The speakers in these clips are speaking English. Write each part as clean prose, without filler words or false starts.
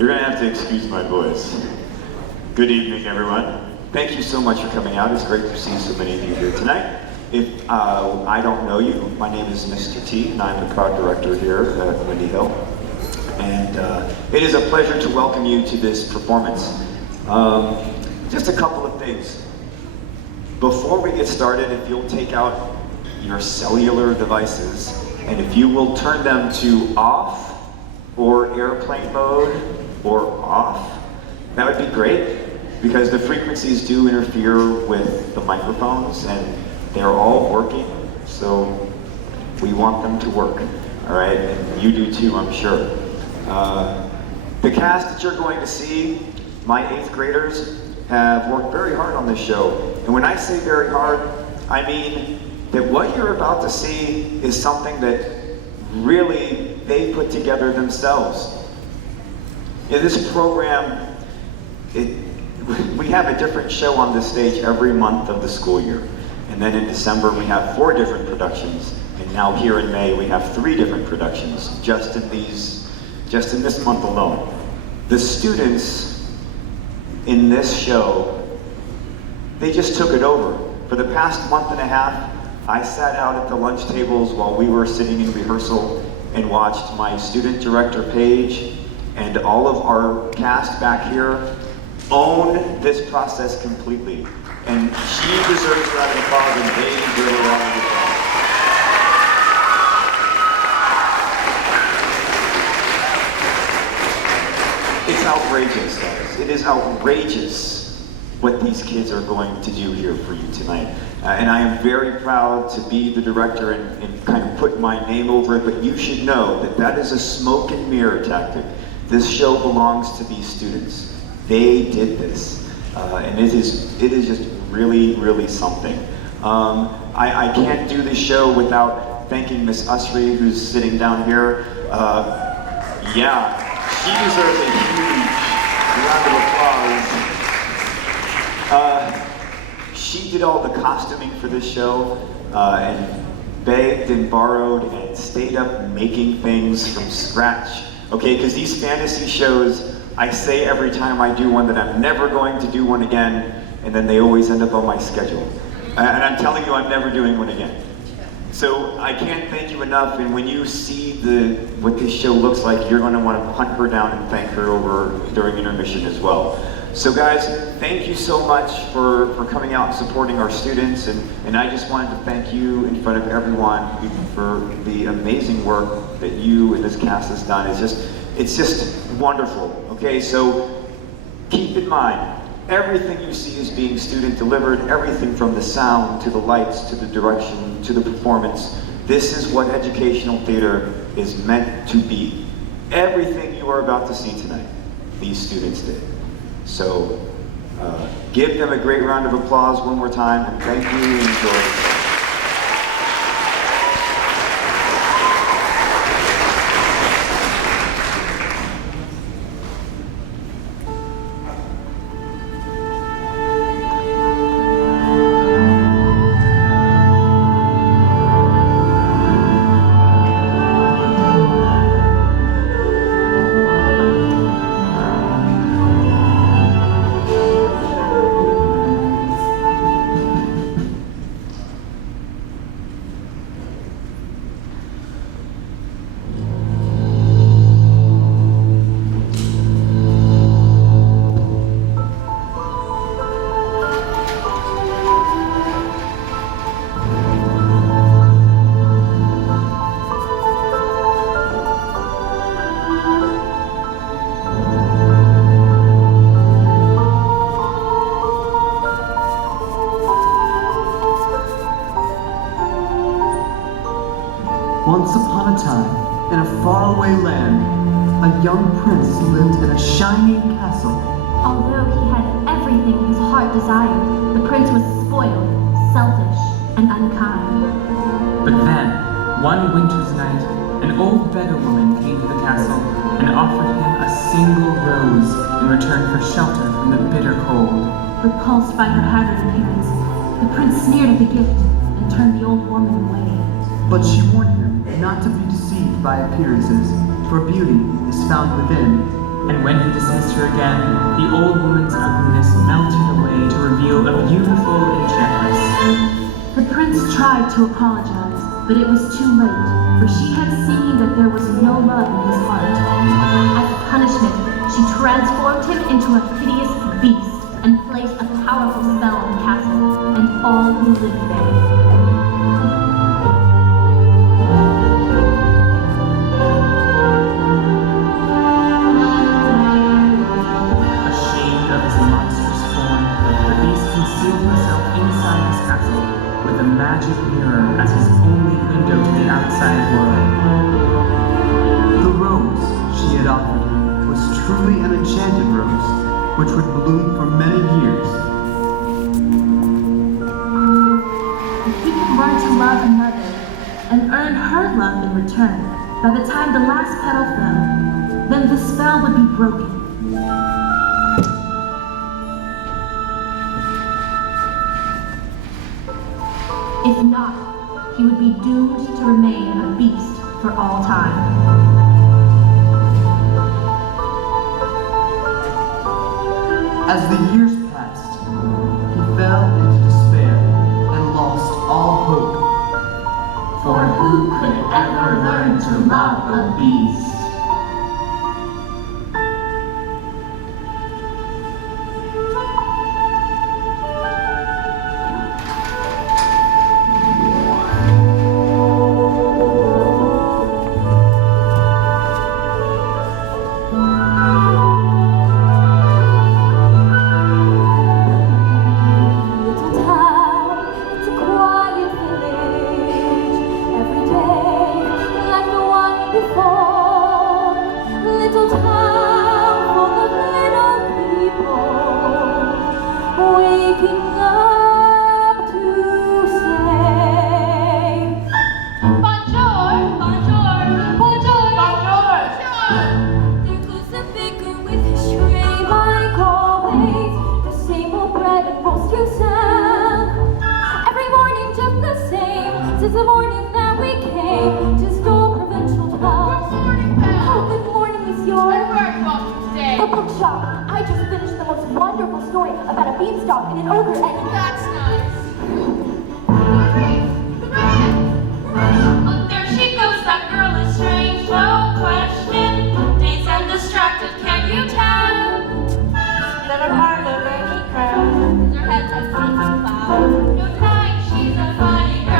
You're gonna have to excuse my voice. Good evening, everyone. Thank you so much for coming out. It's great to see so many of you here tonight. If I don't know you, my name is Mr. T, and I'm the proud director here at Windy Hill. And it is a pleasure to welcome you to this performance. Just a couple of things. Before we get started, if you'll take out your cellular devices, and if you will turn them to off, or airplane mode, or off, that would be great, because the frequencies do interfere with the microphones, and they're all working, so we want them to work, all right? And you do too, I'm sure. The cast that you're going to see, my 8th graders, have worked very hard on this show. And when I say very hard, I mean that what you're about to see is something that really they put together themselves. In this program, we have a different show on this stage every month of the school year. And then in December, we have 4 different productions. And now here in May, we have 3 different productions, just in this month alone. The students in this show, they just took it over. For the past month and a half, I sat out at the lunch tables while we were sitting in rehearsal and watched my student director, Paige, and all of our cast back here own this process completely. And she deserves a round of applause, and they deserve a round of applause. It's outrageous, guys. It is outrageous what these kids are going to do here for you tonight. And I am very proud to be the director and kind of put my name over it, but you should know that that is a smoke and mirror tactic. This show belongs to these students. They did this. And it is just really, really something. I can't do this show without thanking Miss Usry, who's sitting down here. Yeah, she deserves a huge round of applause. She did all the costuming for this show, and begged and borrowed and stayed up making things from scratch. Okay, because these fantasy shows, I say every time I do one that I'm never going to do one again, and then they always end up on my schedule. And I'm telling you, I'm never doing one again. So I can't thank you enough, and when you see what this show looks like, you're going to want to hunt her down and thank her over during intermission as well. So guys, thank you so much for coming out and supporting our students, and I just wanted to thank you in front of everyone for the amazing work that you and this cast has done. It's just wonderful, okay? So keep in mind, everything you see is being student delivered, everything from the sound to the lights to the direction to the performance. This is what educational theater is meant to be. Everything you are about to see tonight, these students did. So give them a great round of applause one more time, and thank you and enjoy. Once upon a time, in a faraway land, a young prince lived in a shining castle. Although he had everything his heart desired, the prince was spoiled, selfish, and unkind. But then, one winter's night, an old beggar woman came to the castle and offered him a single rose in return for shelter from the bitter cold. Repulsed by her haggard appearance, the prince sneered at the gift and turned the old woman away. But she warned him not to be deceived by appearances, for beauty is found within, And when he dismissed her again, the old woman's ugliness melted away to reveal a beautiful enchantress. The prince tried to apologize, but it was too late, for she had seen that there was no love in his heart. As punishment, she transformed him into a hideous beast and placed a powerful spell on the castle and all who lived there. Ashamed of his monstrous form, the beast concealed himself inside his castle with a magic mirror as his only window to the outside world. The rose she had offered him was truly an enchanted rose, which would bloom for many years. If he could learn to love another and earn her love in return, by the time the last petal fell, then the spell would be broken. If not, he would be doomed to remain a beast for all time. As the years passed, he fell into despair and lost all hope. For who could ever learn to love a beast? Since the morning that we came to store provincial town. Good morning, Belle. Oh, good morning, Monsieur. Where were you off today? The bookshop. I just finished the most wonderful story about a beanstalk and an ogre and... That's nice. Hooray! Hooray! Look, there she goes. That girl is strange, no question. Dazed and distracted, can you tell? Never mind of any crowd. Her head's a fleeting cloud. No time, she's a funny girl.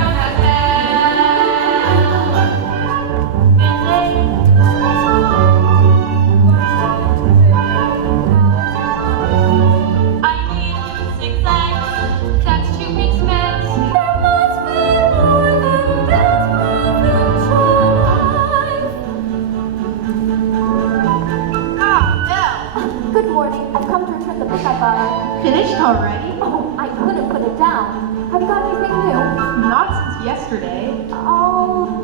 Finished already? Oh, I couldn't put it down. Have you got anything new? Not since yesterday. Oh,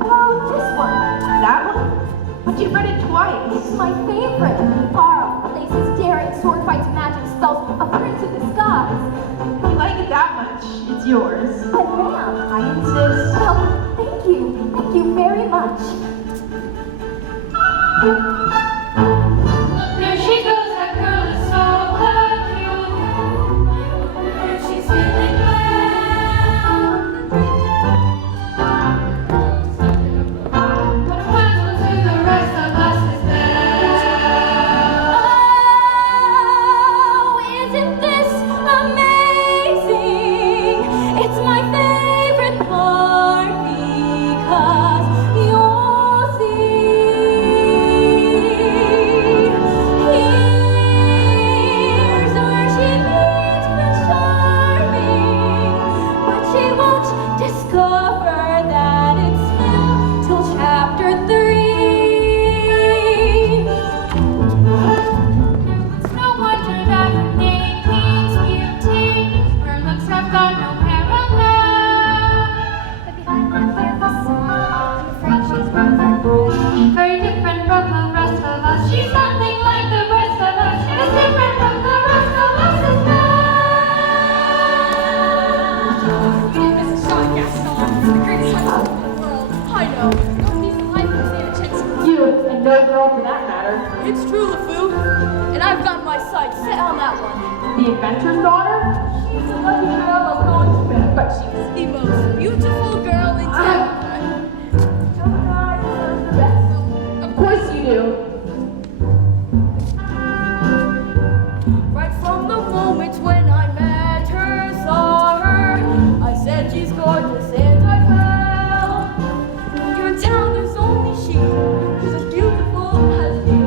this one. That one? But you've read it twice. It's my favorite. Far off places, daring sword fights, magic spells, a prince in disguise. If you like it that much, it's yours. But ma'am, I insist. well, thank you. Thank you very much. There she goes, that girl is so peculiar. She's feeling well. But a puzzle to the rest of us is Belle. Oh, isn't this amazing? It's my favorite part because you'll see. Here's where she meets Prince Charming, but she won't discover that it's him till chapter 3. It's no wonder that her name means beauty. Her looks have got no parallel. But behind that clear facade, I'm afraid she's rather bright. Very different from the rest of us. She's nothing like the rest of us. She's different from the rest of us as well. You didn't miss a shot, Gaston. The greatest huntsman in the world. I know. Nobody's alive who's near a chance. You, and no girl for that matter. It's true, LeFou. I've got my sights set on that one. The adventurer's daughter? She's a lucky girl of going to bed, but she's the most beautiful girl in town. Gemini deserves the best. Of course you do. Right from the moment when I met her, saw her, I said she's gorgeous and I fell. Here in town there's only she, who's as beautiful as you.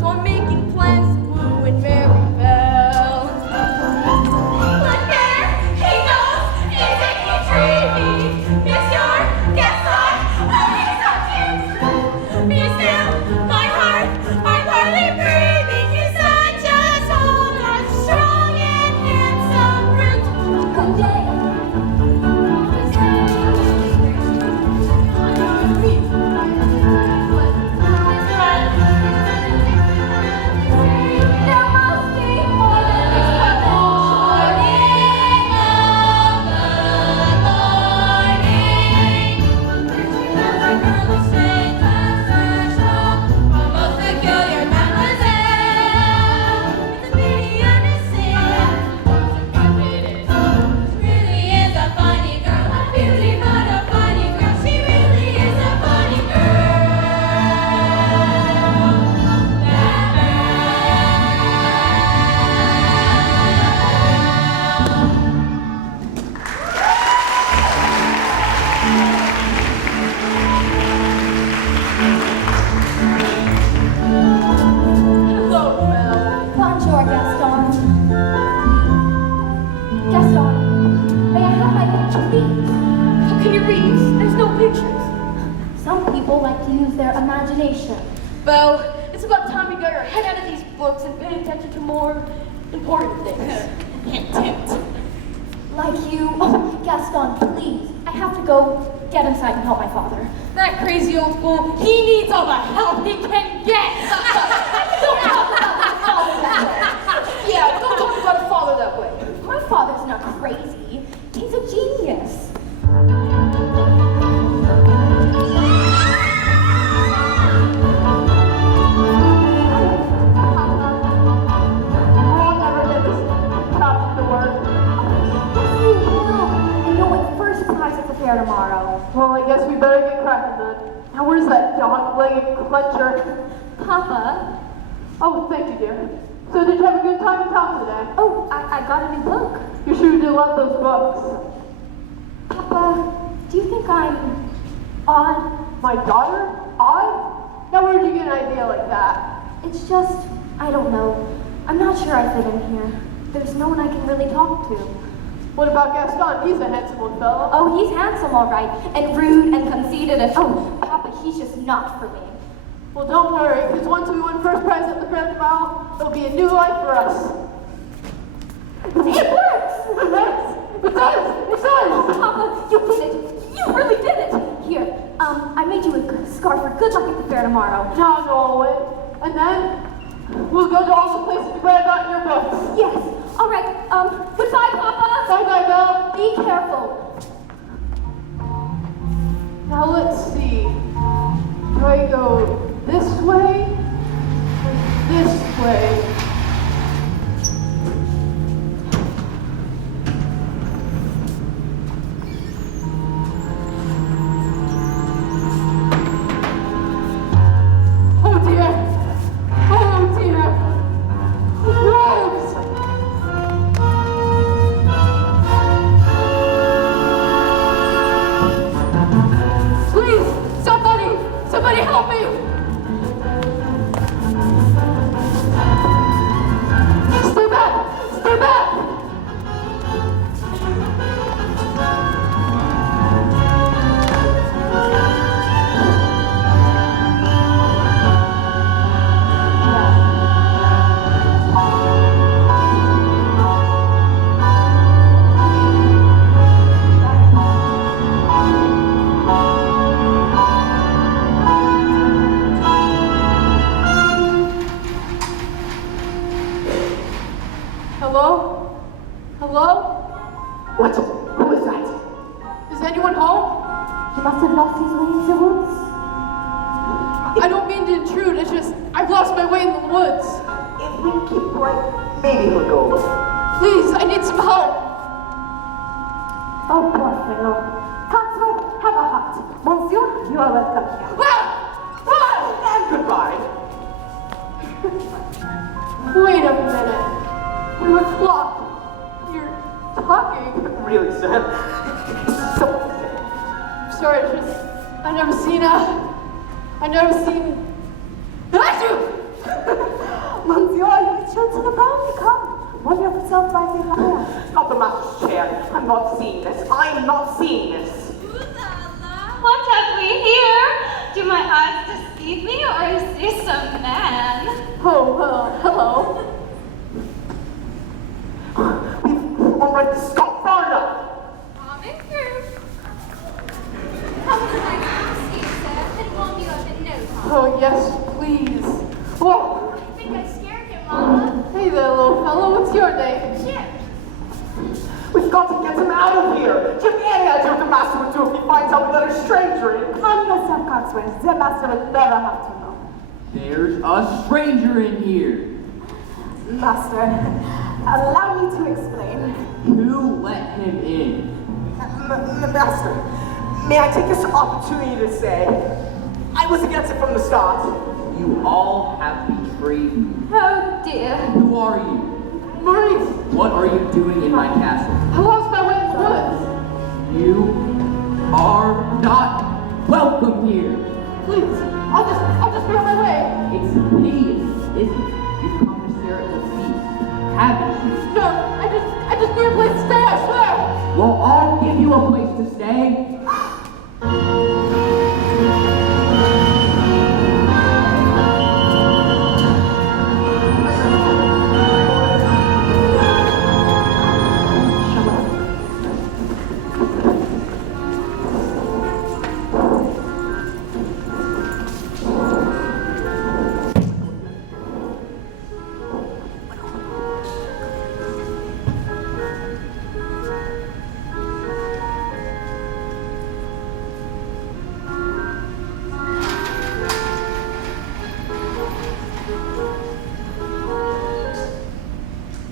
So I'm making plans to woo and marry Belle. Look there, he knows. Isn't he dreamy? Mr. Gaston, oh, he's so cute. Be still, my heart, I'm hardly breathing. He's such a tall, dark, strong and handsome brute. Good day. There must be more than this Hello, Belle. Bonjour, Gaston. Gaston, may I have my picture, please? How can you read? There's no pictures. Some people like to use their imagination. Belle, it's about time you got your head out of these books and paid attention to more important things. Hint, hint. Like you. Oh, Gaston, please. I have to go get inside and help my father. That crazy old fool, he needs all the help he can get. Don't talk about my father that way. Yeah, don't talk about a father that way. My father's not crazy. He's a genius. I'll never get this project to work. Yes, you will. And you'll win first prize at the fair tomorrow. Well, I guess we better get cracking then. Now where's that dog-legged clencher? Papa. Oh, thank you, dear. So did you have a good time in town today? Oh, I got a new book. You sure do love those books. Papa, do you think I'm odd? My daughter? Odd? Now where'd you get an idea like that? It's just, I don't know. I'm not sure I fit in here. There's no one I can really talk to. What about Gaston? He's a handsome old fellow. Oh, he's handsome, all right, and rude and conceited, and oh, Papa, he's just not for me. Well, don't worry, because once we win first prize at the fair tomorrow, it'll be a new life for us. It works! It does! It does! It Oh, does! Papa, you did it! You really did it! Here, I made you a good scarf for good luck at the fair tomorrow. Now go away. And then, we'll go to all the places you read about in your books. Yes, all right, goodbye, Papa! Bye-bye, Belle. Be careful. Now let's see. Do I go this way or this way? Oh dear. Oh dear. Wolves! Please, somebody help me! Stay back! Stay back! Hello? Hello? What? Who is that? Is anyone home? He must have lost his way in the woods. I don't mean to intrude, it's just I've lost my way in the woods. If we can keep quiet. Maybe he'll go away. Please, I need some help. Oh, poor fellow. Coxswain, have a hot. Monsieur, you are welcome here. And goodbye. Wait a minute. You're a clock. You're talking. Really, Sam? So Sorry, I've never seen Achoo! Monsieur, you children about to come. Warm yourself by the fire. not the master's chair. I'm not seeing this. I'm not seeing this. What have we here? Do my eyes deceive me, or is this a man? Oh, hello. We've all right to stop far enough. Coming through. How would you like to see, sir? It'll warm you up in no time. Oh, yes, please. Whoa. I think I scared him, Mama. Hey there, little fellow. What's your name? Chip. We've got to get him out of here. Jim, any idea what the master would do if he finds out we let a stranger in? Calm yourself, Coxswain. The master will never have to know. There's a stranger in here. Master, allow me to explain. Who let him in? Master, may I take this opportunity to say, I was against it from the start. You all have betrayed me. Oh dear. Who are you? Maurice, What are you doing in my castle? I lost my way in the woods. You are not welcome here. Please, I'll just be on my way. It's hideous, isn't it? You've come to stare at the feast, haven't you? No, I just need a place to stay, I swear. Well, I'll give you a place to stay.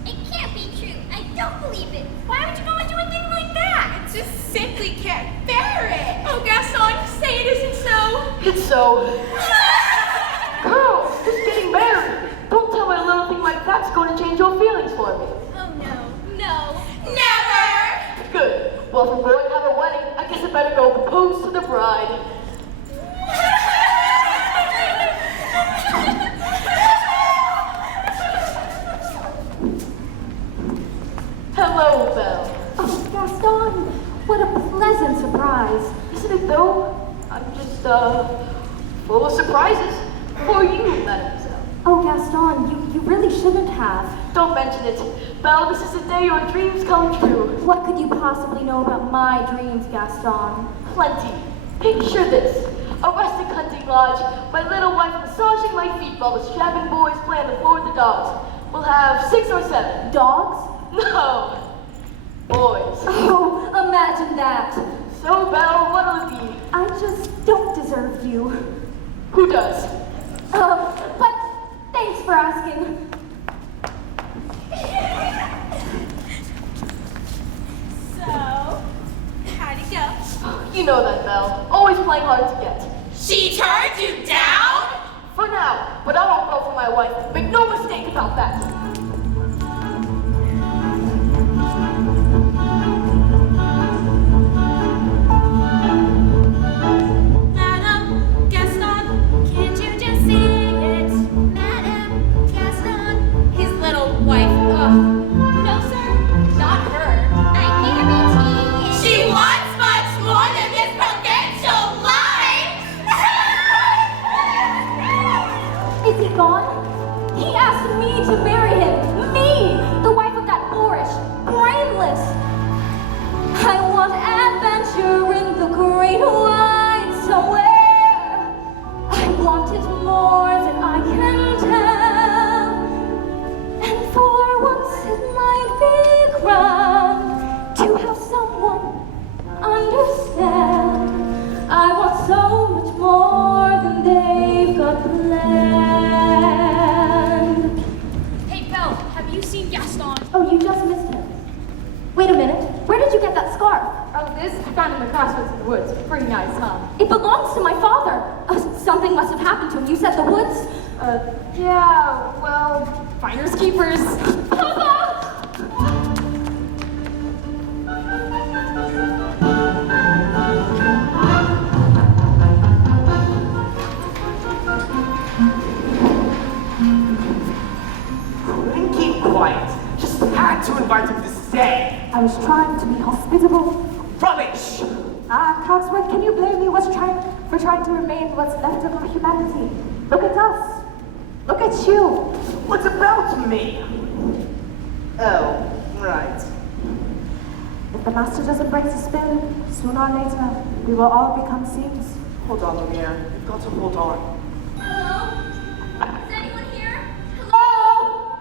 It can't be true. I don't believe it. Why would you go and do a thing like that? I just simply can't bear it. Oh, Gaston, say it isn't so. It's so. Girl, who's getting married? Don't tell me a little thing like that's going to change your feelings for me. Oh no, no, never! Good. Well, if we're going to have a wedding, I guess I better go propose to the bride. Hello, Belle. Oh, Gaston, what a pleasant surprise. Isn't it though? I'm just, full of surprises. For you, mademoiselle. Oh, Gaston, you really shouldn't have. Don't mention it. Belle, this is the day your dreams come true. What could you possibly know about my dreams, Gaston? Plenty. Picture this. A rustic hunting lodge, my little wife massaging my feet while the strapping boys play on the floor with the dogs. We'll have 6 or 7. Dogs? No. Boys. Oh, imagine that. So, Belle, what'll it be? I just don't deserve you. Who does? But thanks for asking. So, how'd it go? You know that, Belle. Always playing hard to get. She turned you down? For now, but I won't go for my wife. Make no mistake about that. Madame Gaston, can't you just see it? Madame Gaston, his little wife. No, sir, not her. I guarantee it. She wants much more than this potential life. Is he gone? He asked me to marry him. Me, the wife of that boorish, brainless. I want adventure in the great wide somewhere. I want it more than I can tell. And for once it might be grand to have someone understand. I want so much more than they've got planned. Yeah, well, finders keepers. Papa! Couldn't keep quiet. Just had to invite him to stay. I was trying to be hospitable. Rubbish! Cogsworth, can you blame me for trying to remain what's left of humanity? Look at us. Look at you. What's about me? Oh, right. If the master doesn't break the spell, sooner or later, we will all become thieves. Hold on, Lumiere. You've got to hold on. Hello? Is anyone here? Hello?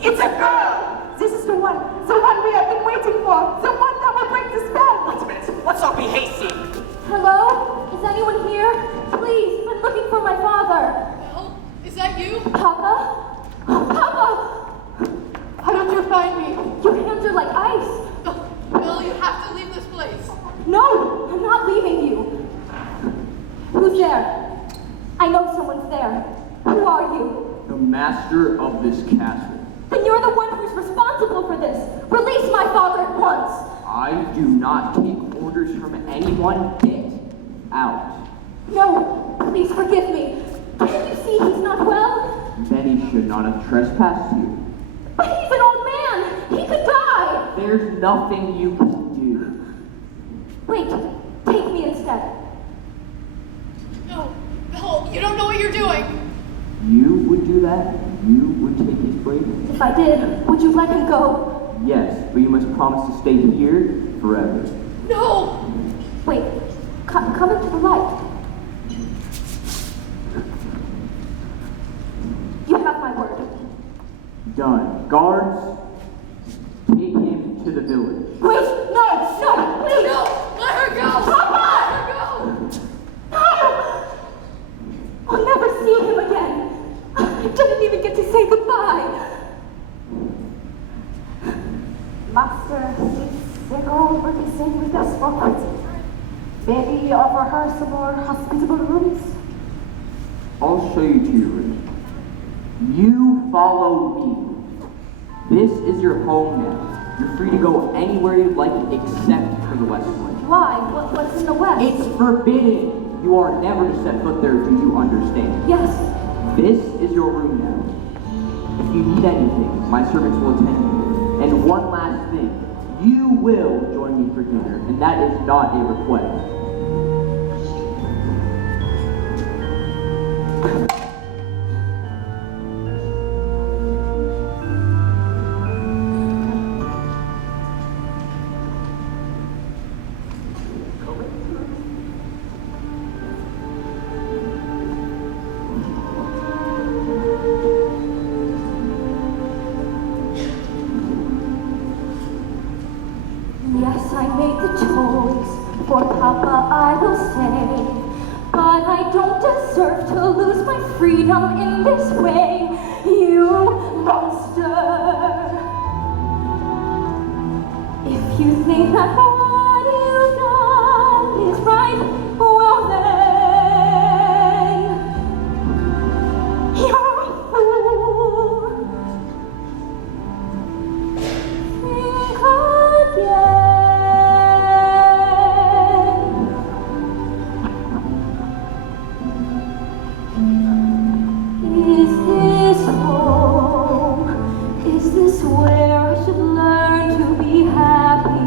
It's a girl! This is the one we have been waiting for, the one that will break the spell. Wait a minute. Let's not be hasty. Hello? Is anyone here? Please, I'm looking for my father. Belle, is that you? Papa? Papa! How did you find me? Your hands are like ice. Belle, you have to leave this place. No, I'm not leaving you. Who's there? I know someone's there. Who are you? The master of this castle. Then you're the one who's responsible for this. Release my father at once. I do not take orders from anyone. Get out. No, please forgive me. Can't you see he's not well? Then he should not have trespassed you. But he's an old man. He could die. There's nothing you can do. Wait, take me instead. No, Belle, you don't know what you're doing. You would do that? You would take his place? If I did, would you let him go? Yes, but you must promise to stay here forever. No! Wait, come into the light. You have my word. Done. Guards, take him to the village. Wait, no, please. No! Let her go! Papa! Let her go! No! I'll never see him again. I didn't even get to say goodbye. Master, this girl will be staying with us for quite some time. Maybe offer her some more hospitable rooms. I'll show you to your room. You follow me. This is your home now. You're free to go anywhere you'd like except for the West Wing. Why? What's in the West? It's forbidden. You are never to set foot there. Do you understand? Yes. This is your room now. If you need anything, my servants will attend you. And one last thing. You will join me for dinner, and that is not a request. Yes, I made the choice. For Papa, I will stay. But I don't deserve to lose my freedom in this way. You monster. If you think that what you've done is right, well then, you're a fool. Think again. Is this home? Is this where I should learn to be happy?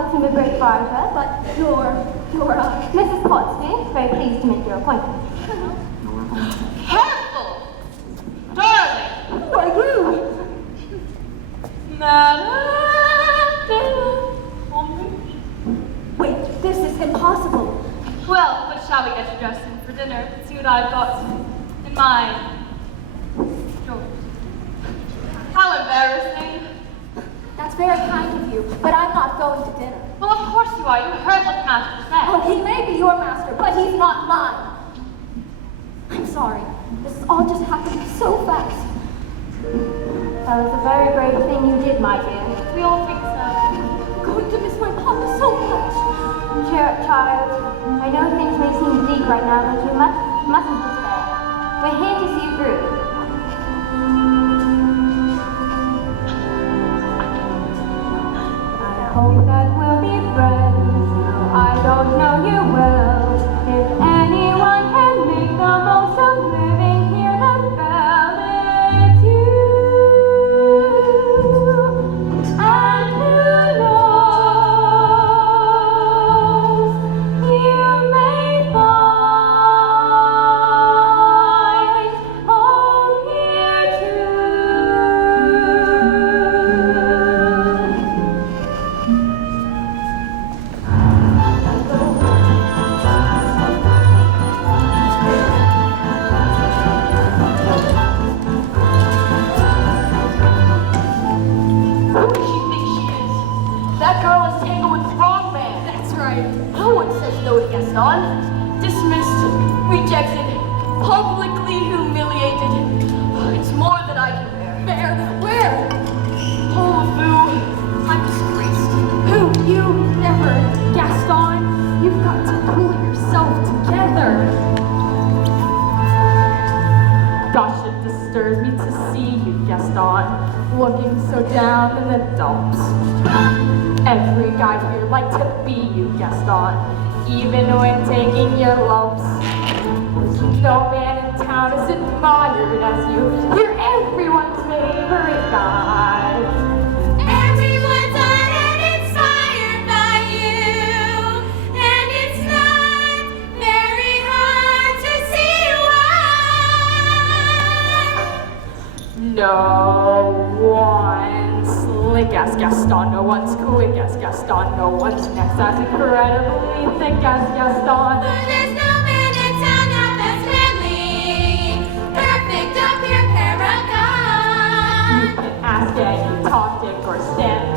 don't seem a great fighter, but you're Mrs. Pottsy. Very pleased to make your acquaintance. Careful! Darling! Who are you? Wait, this is impossible. Well, what shall we get you dressed in for dinner? See what I've got in mind. Yours. How embarrassing. That's very kind of you, but I'm not going to dinner. Well, of course you are. You heard what the master said. Oh, he may be your master, but he's not mine. I'm sorry. This has all just happened so fast. That was a very brave thing you did, my dear. We all think so. I'm going to miss my papa so much. Cheer up, child. I know things may seem bleak right now, but you mustn't despair. We're here to see you through. I hope that we'll be friends. I don't know you well. If anyone can make the most of living here, then Belle, it's you. And who knows, you may find home here too. Who does she think she is? That girl is tangled with the wrong man. That's right. No one says no to Gaston. Dismissed, rejected, publicly humiliated. It's more than I can bear. Where? Oh, boo. I'm disgraced. Who? You? Never. Gaston, you've got to pull yourself together. Gosh, it disturbs me to see you, Gaston, looking so down in the dumps. Every guy here like to be you, Gaston, even when taking your lumps. No man in town is admired as you. You're everyone's favorite guy. Everyone's honored and inspired by you, and it's not very hard to see why. No one's slick as Gaston, no one's quick as Gaston, no one's next as incredibly thick as Gaston. But there's no man in town not that's manly, perfect up your paragon. You can ask any talk, dick, or stand.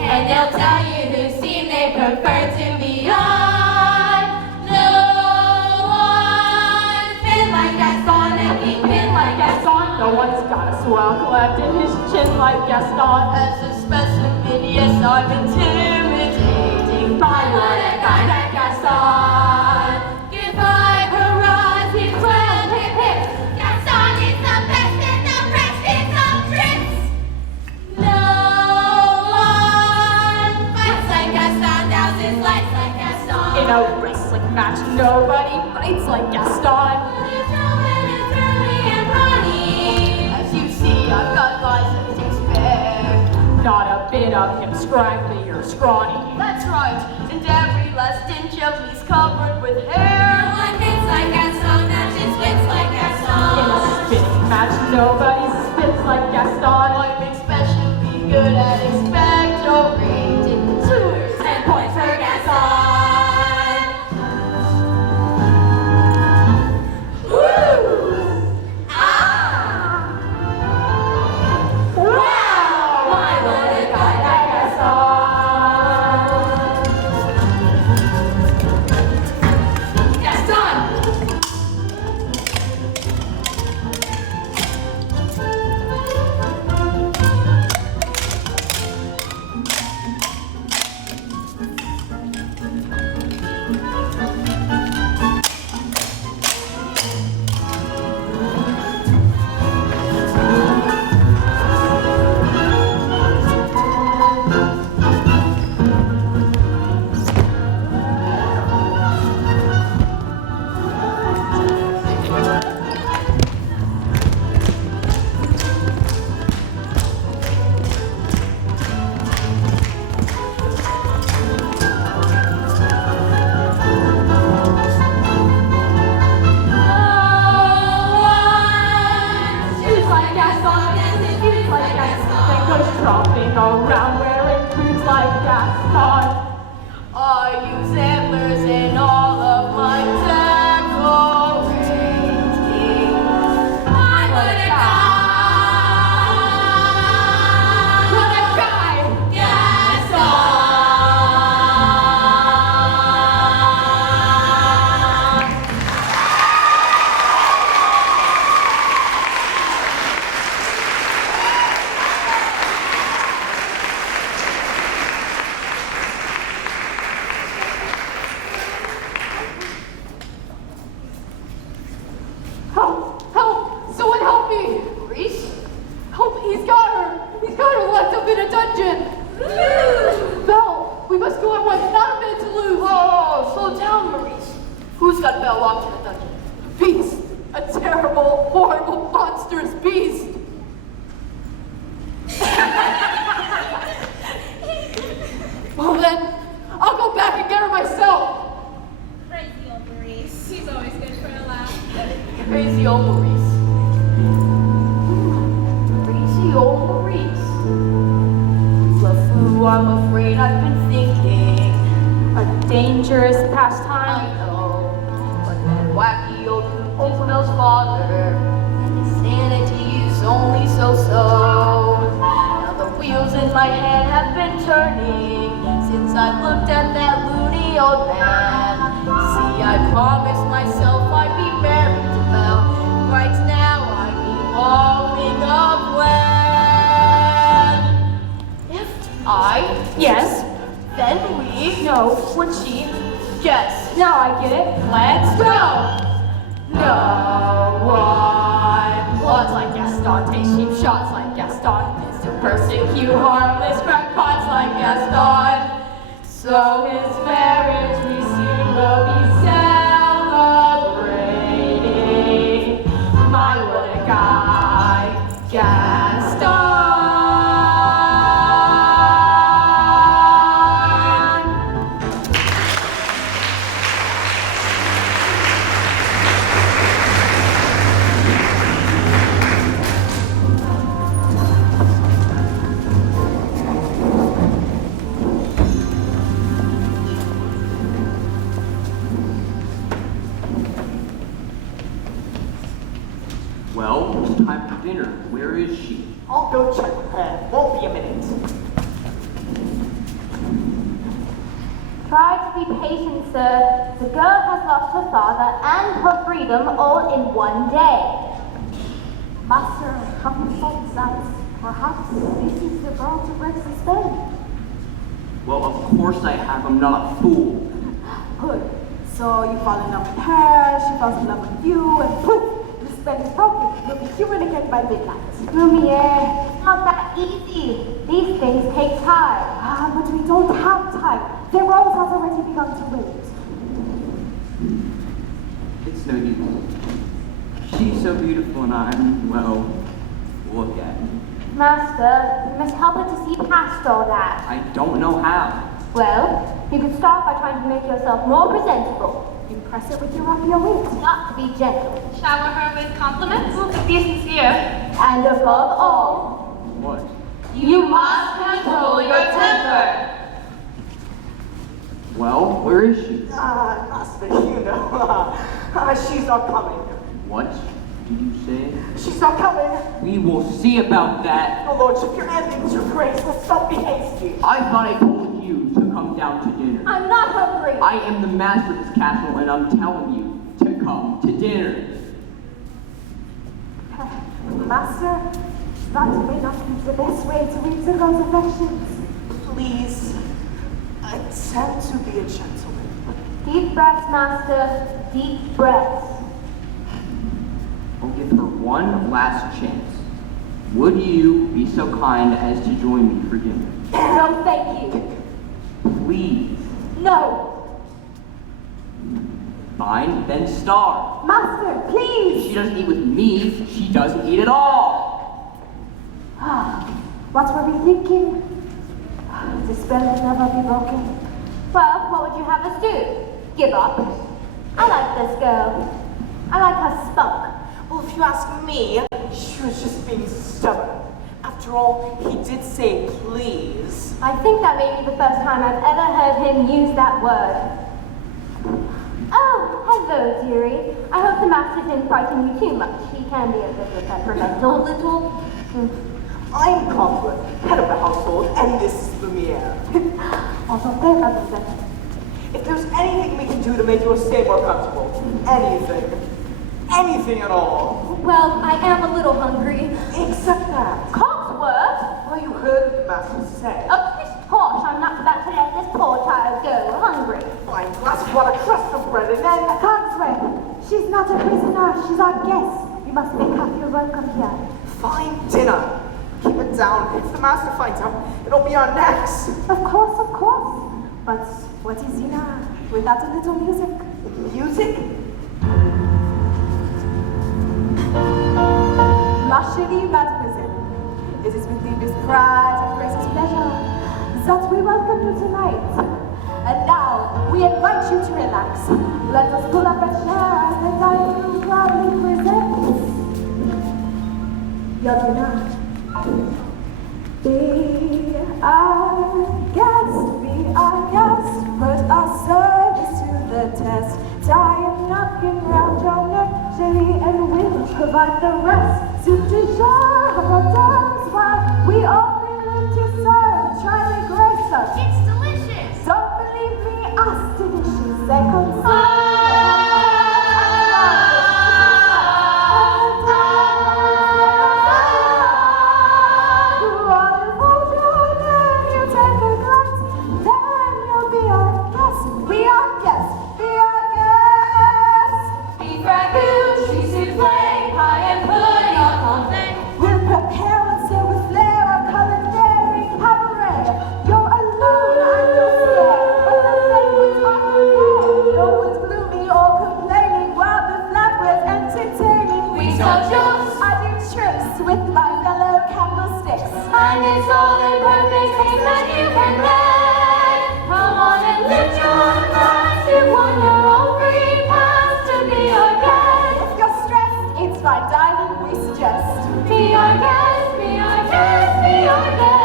And they'll tell you whose team they prefer to be on. No one fit like Gaston, a kingpin like Gaston. No one's got a swell cleft in his chin like Gaston. As a specimen, yes, I'm intimidating. By what a guy like Gaston. Give 5 hurrahs, he's 12 hip hip. Gaston is the best and the rest is all tricks. No one fights like Gaston, dows his lights like Gaston. In a wrestling match, nobody fights like Gaston. But his helmet is curly and brawny. As you see, I've got license to spare. Not a bit of him scraggly or scrawny. That's right, and every last inch of me's covered with hair. No one hits like Gaston, matches wits like In a Gaston. spitting match, nobody spits like Gaston. I'm especially good at expectorating. 10 points for Gaston. Woo! Ah! Wow! My, what a guy like Gaston. Gaston! like Gaston, dancing boots like Gaston, then goes tromping around wearing boots like Gaston. I use antlers in all of my decorating. I wanna die, Gaston. Help! Someone help me! Maurice? Help! He's got her! He's got her locked up in a dungeon! Belle! We must go at once! Not a minute to lose! Oh, slow down, Maurice. Who's got Belle locked in a dungeon? Beast! A terrible, horrible, monstrous beast! Well then, I'll go back and get her myself! Crazy old Maurice. He's always good for a laugh. Crazy old Maurice. Crazy old Maurice. LeFou, I'm afraid I've been thinking. A dangerous pastime. I know. But that wacky old Oakville's father, his sanity is only so-so. Now the wheels in my head have been turning since I looked at that loony old man. See, I promised myself I'd be married to Belle. Right now I'm evolving a plan. If I, yes, then we, no, would she, yes. Now I get it. Let's go. No one bloods like Gaston, takes cheap shots like Gaston, is to persecute harmless crackpots like Gaston. So his marriage we soon will be celebrating. My what a guy, Gaston. Well, it's time for dinner. Where is she? I'll go check with her. Won't be a minute. Try to be patient, sir. The girl has lost her father and her freedom all in one day. Master, have you thought that perhaps this is the girl to break the spell? Well, of course I have. I'm not a fool. Good. So you fall in love with her, she falls in love with you, and poof! The spell is broken. You'll be human again by midnight. Lumiere, it's not that easy. These things take time. Ah, but we don't have time. The rose has already begun to wait. It's no use. She's so beautiful and I'm, well, look at me. Master, you must help her to see past all that. I don't know how. Well, you could start by trying to make yourself more presentable. Impress her with your rapier wit. Not to be gentle. Shower her with compliments. Be sincere. And above all, What? You must control your temper. Well, where is she? Master, you know, she's not coming. What did you say? She's not coming. We will see about that. Your lordship, your endings, your grace, let's not be hasty. I thought I told you to come down to dinner. I'm not hungry. I am the master of this castle and I'm telling you to come to dinner. Master, that may not be the best way to win the girl's affections. Please, attempt to be a gentleman. Deep breaths, Master. Deep breaths. I'll give her one last chance. Would you be so kind as to join me for dinner? No, thank you. Please. No. Fine, then starve. Master, please! She doesn't eat with me, she doesn't eat at all. What were we thinking? The spell will never be broken. Well, what would you have us do? Give up? I like this girl. I like her spunk. Well, if you ask me, she was just being stubborn. After all, he did say please. I think that may be the first time I've ever heard him use that word. Oh, hello, dearie. I hope the master didn't frighten you too much. He can be a bit of a temperamental little... I'm Conklin, head of the household, and this is Lumiere. Enchanté, mademoiselle. If there's anything we can do to make your stay more comfortable, anything at all. Well, I am a little hungry. Except that. Cogsworth? Well, you heard the master say. Oh, pish posh, I'm not about to let this poor child go hungry. Fine glass of water, crust of bread, and then... Cogsworth, she's not a prisoner, she's our guest. You must make her feel welcome here. Fine dinner. Keep it down. If the master finds out, it'll be our necks. Of course, of course. But what is dinner without a little music? Music? Ma chérie mademoiselle, it is with deepest pride and greatest pleasure that we welcome you tonight. And now, we invite you to relax. Let us pull up a chair and I will proudly present your dinner. Be our guest, put our service to the test. Tie a napkin round your neck, jelly, and we'll provide the rest. Soup du jour, hot dogs, while we only live to serve. Try to grace us. It's delicious. Don't believe me, ask the dishes. They come And it's all in perfect taste that you can make. Come on and lift your glass. You've won your own free pass to be our guest. If you're stressed, it's fine dining, we suggest. Be our guest, be our guest, be our guest.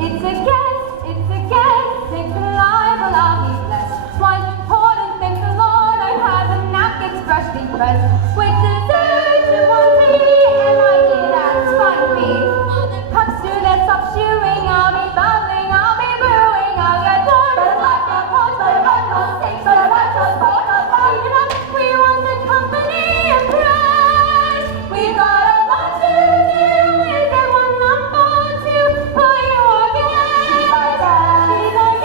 It's a guest, it's alive, allow me blessed. One important thing the Lord, I have the napkins freshly pressed. With dessert you want me, and I did ask finally. Cups to that stop chewing, I'll be bubbling, I'll be brewing, I'll get bored, but like a punch, but a bun, no steaks, but a bunch of sport, we want the company impressed. We've got a lot to do, is there one number two? For you are guest, be our guest, be our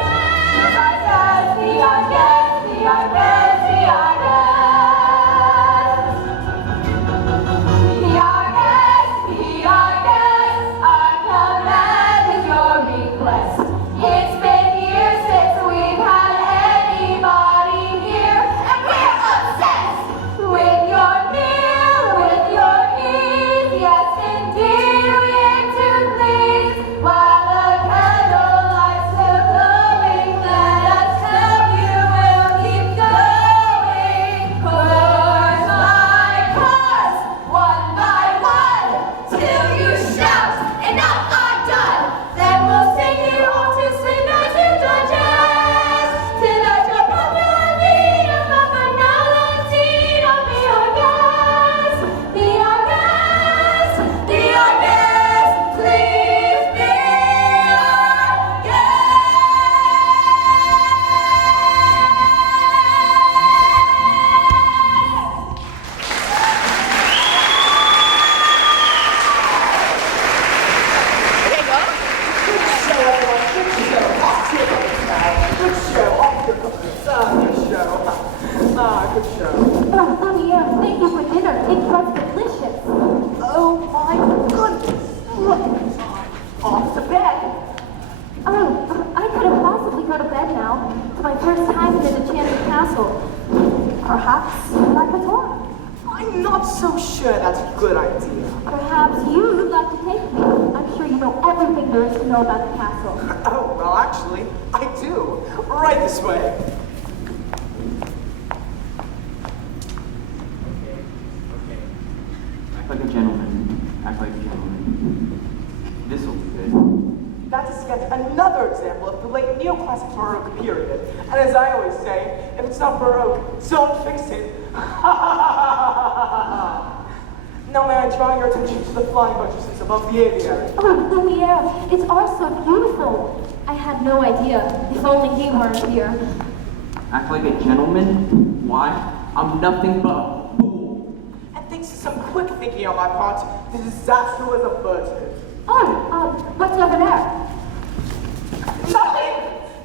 guest, be our guest, be our guest, be our guest. Be our guest, be our guest, our command is your request. It's been years since we've had anybody here, and we're obsessed with your meal, with your ease. Yes, indeed, we aim to please. While the candle lights still glowing, let us tell you we'll keep going. Course by course, one by one, till you shout, enough, I'm done. Then we'll sing you off to sleep as you digest. Till that your popularity of a banality, don't be our guest. Be our guest, be our guest, please be our guest. Good show. Oh, Lumiere, thank you for dinner. It was delicious. Oh my goodness! Look at this. Off to bed. Oh, I couldn't possibly go to bed now. It's my first time in an enchanted castle. Perhaps like a tour. I'm not so sure that's a good idea. Perhaps you'd like to take me. I'm sure you know everything there is to know about the castle. Oh, well, actually, I do. Right this way. Act like a gentleman. Act like a gentleman. This'll be good. That is yet another example of the late neoclassic Baroque period. And as I always say, if it's not Baroque, don't fix it. Now may I draw your attention to the flying buttresses above the aviary? Oh, Lumiere, it's all so beautiful. I had no idea. If only he weren't here. Act like a gentleman? Why? I'm nothing but a fool. And thanks to some quick thinking on my part, the disaster was averted. Oh, what's over there?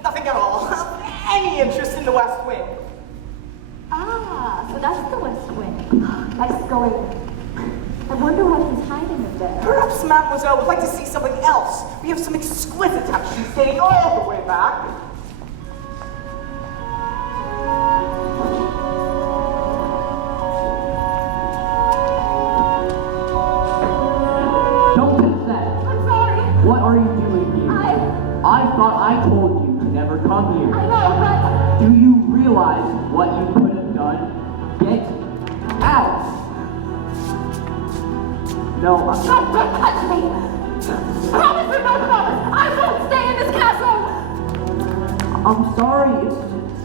Nothing at all. Any interest in the West Wing? Ah, so that's the West Wing. Nice going. I wonder what he's hiding in there. Perhaps Mademoiselle would like to see something else. We have some exquisite tapestries dating all the way back. Don't touch that. I'm sorry. What are you doing here? I thought I told you to never come here. I know, Do you realize what you could have done? Get out! No, but... Don't touch me! Promise or no promise, I won't stay in this castle! I'm sorry. It's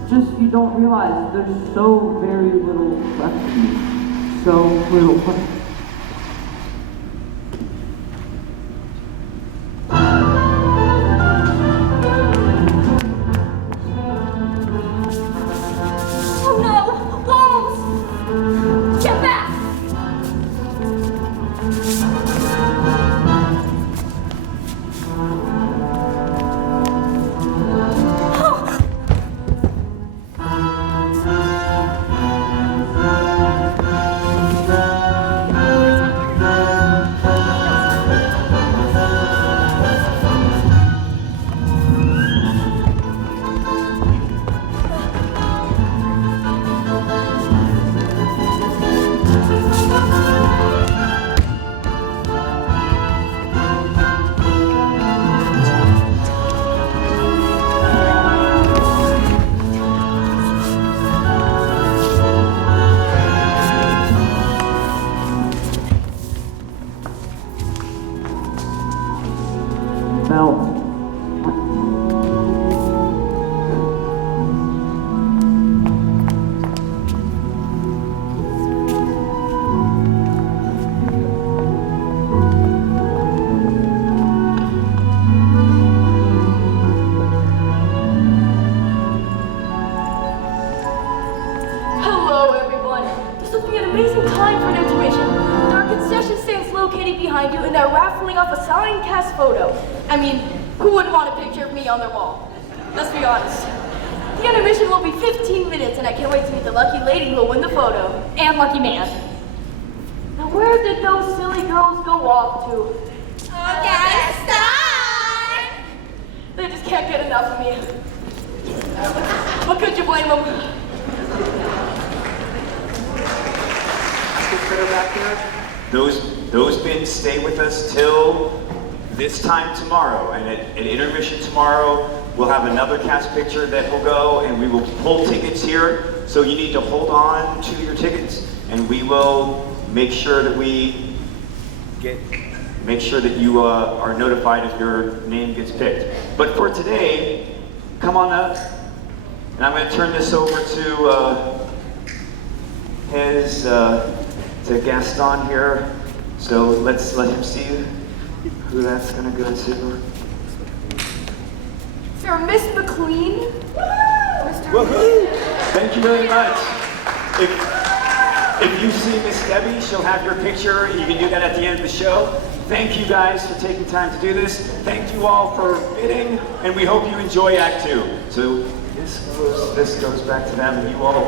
just you don't realize there's so very little left of me. So little. Oh no! Wolves! Get back! Belle. Hello, everyone. This will be an amazing time for an intermission. There are concession stands located behind you, and they're raffling off a signed cast photo. I mean, who wouldn't want a picture of me on their wall? Let's be honest. The intermission will be 15 minutes, and I can't wait to meet the lucky lady who will win the photo. And lucky man. Now, where did those silly girls go off to? Gaston! They just can't get enough of me. But could you blame them? Those bins stay with us till this time tomorrow, and at intermission tomorrow, we'll have another cast picture that will go, and we will pull tickets here, so you need to hold on to your tickets, and we will make sure that you are notified if your name gets picked. But for today, come on up, and I'm going to turn this over to Gaston here. So let's let him see who that's going to go to. Sir, Miss McLean? Woohoo! Thank you very much. If you see Miss Debbie, she'll have your picture. You can do that at the end of the show. Thank you guys for taking time to do this. Thank you all for bidding, and we hope you enjoy Act 2. So this goes back to them, and you all.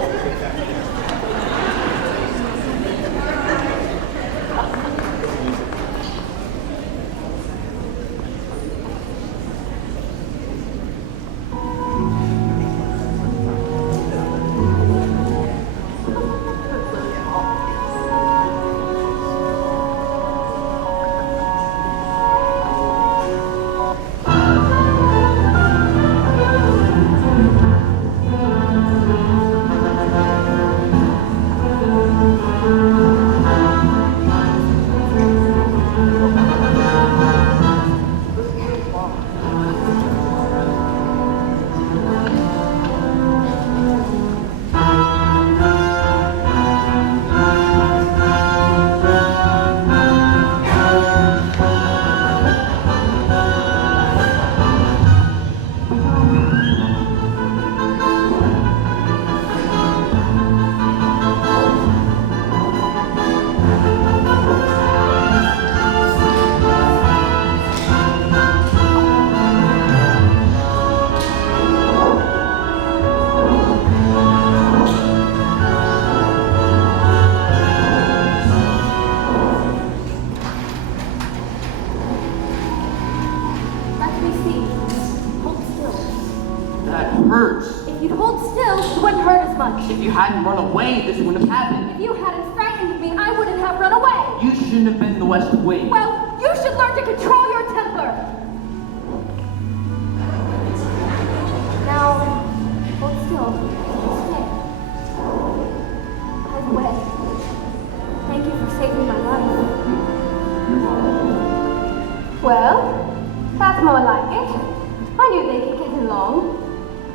hadn't run away, this wouldn't have happened. If you hadn't frightened me, I wouldn't have run away. You shouldn't have been in the West Wing. Well, you should learn to control your temper. Now, hold still. Stay. By the way, thank you for saving my life. You're welcome. Well, that's more like it. I knew they could get along.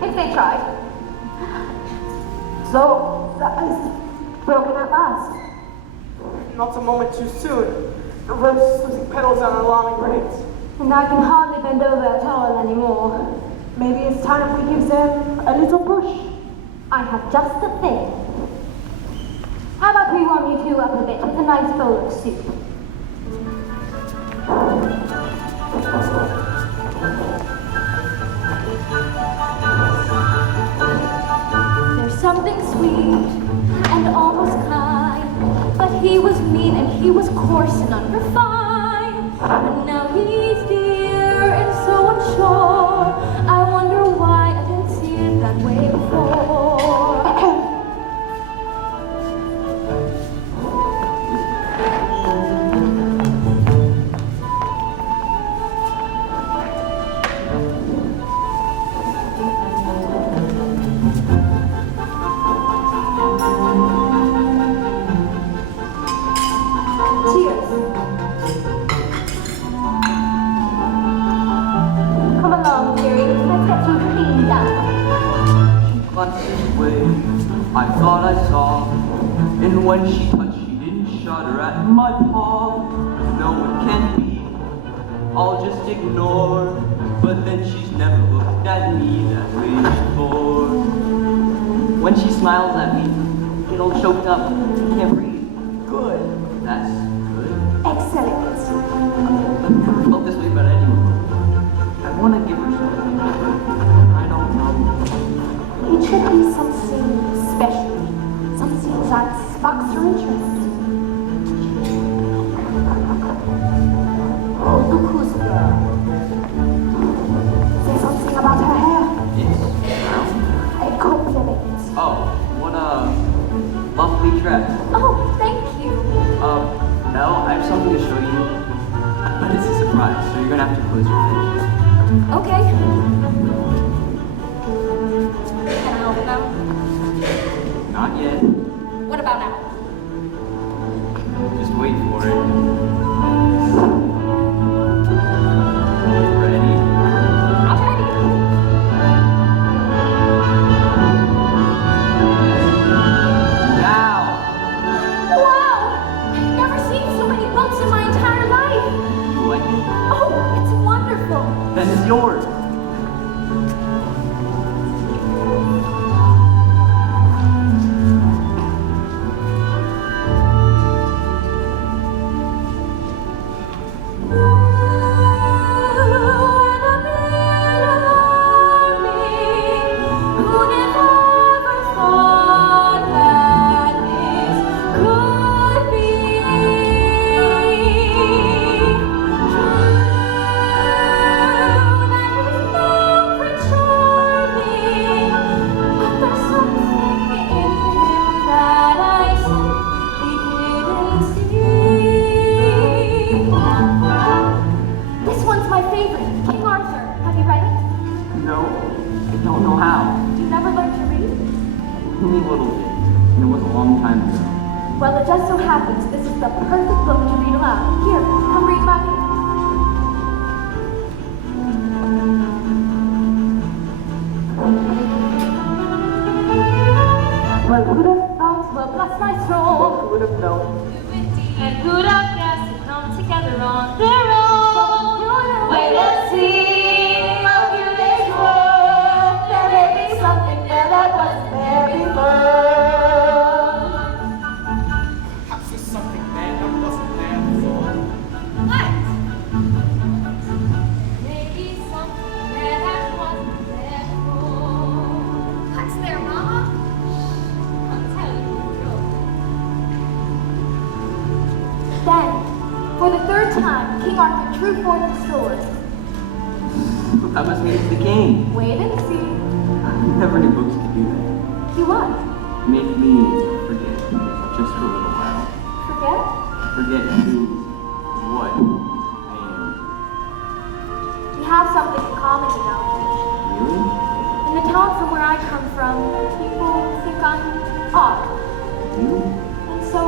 If they tried. So, the ice is broken at last. Not a moment too soon. The rose is losing petals at an alarming rate. And I can hardly bend over at all anymore. Maybe it's time we give them a little push. I have just the thing. How about we warm you two up a bit with a nice bowl of soup? There's something sweet and almost kind, but he was mean and he was coarse and unrefined. And now he's dear and so unsure. I wonder why I didn't see it that way before. I thought I saw, and when she touched, she didn't shudder at my paw. No one can be, I'll just ignore. But then she's never looked at me that way before. When she smiles at me, get all choked up, can't breathe. Good, that's good. Excellent. I've never felt this way about anyone. I want to give her something, but I don't know. It should be something special. Something that sparks her interest. Oh, look who's there. Say something about her hair. It's A compliment. oh, what a lovely dress. Oh, thank you. Belle, I have something to show you, but it's a surprise, so you're gonna have to close your eyes. Okay. Can I open them? Not yet. What about now? Just wait for it. Ready? I'm ready. Now! Wow! I've never seen so many books in my entire life. You like it? Oh, it's wonderful. Then it's yours. This one's my favorite, King Arthur. Have you read it? No, I don't know how. You never learned to read? Only a little bit, and it was a long time ago. Well, it just so happens this is the perfect book to read aloud. Here, come read by me. Well, who'd have thought? Well, bless my soul. Who would have known? And who'd have guessed to come together on their own? Wait and see, a few days more, there may be something there that wasn't there before. Perhaps there's something there that wasn't there before. What? Maybe something there that wasn't there before. What's there, Mama? I'll tell you the truth. Then, for the third time, King Arthur drew forth the sword. That must mean it's the king. Wait and see. Never knew books could do that. You what? Make me forget, just for a little while. Forget? Forget who, what I am. We have something in common, you know. Really? In the town from where I come from, people think I'm odd. You? And so,